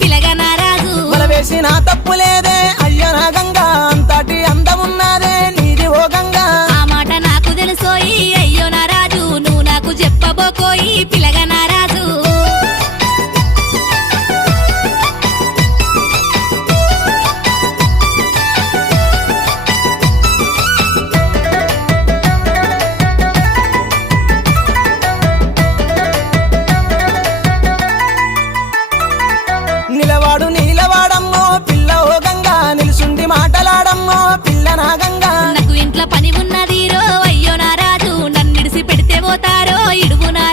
పిలగనా రాజు వల వేసిన తప్పు లేదే అయ్యో నా గంగా అంతటి అందమున్నదే నీది ఓ గంగా ఆ మాట నాకు తెలుసోయి అయ్యో నా రాజు నువ్వు నాకు చెప్పబోకోయి పిలగనా రాజు నిలవాడు నీలవాడమ్మో పిల్ల ఓ గంగా నిలుసుండి మాటలాడమ్మో పిల్ల నా గంగా నాకు ఇంట్లో పని ఉన్నది రో అయ్యో నా రాజు నన్నిడిసి పెడితే పోతారో ఇడుగు నా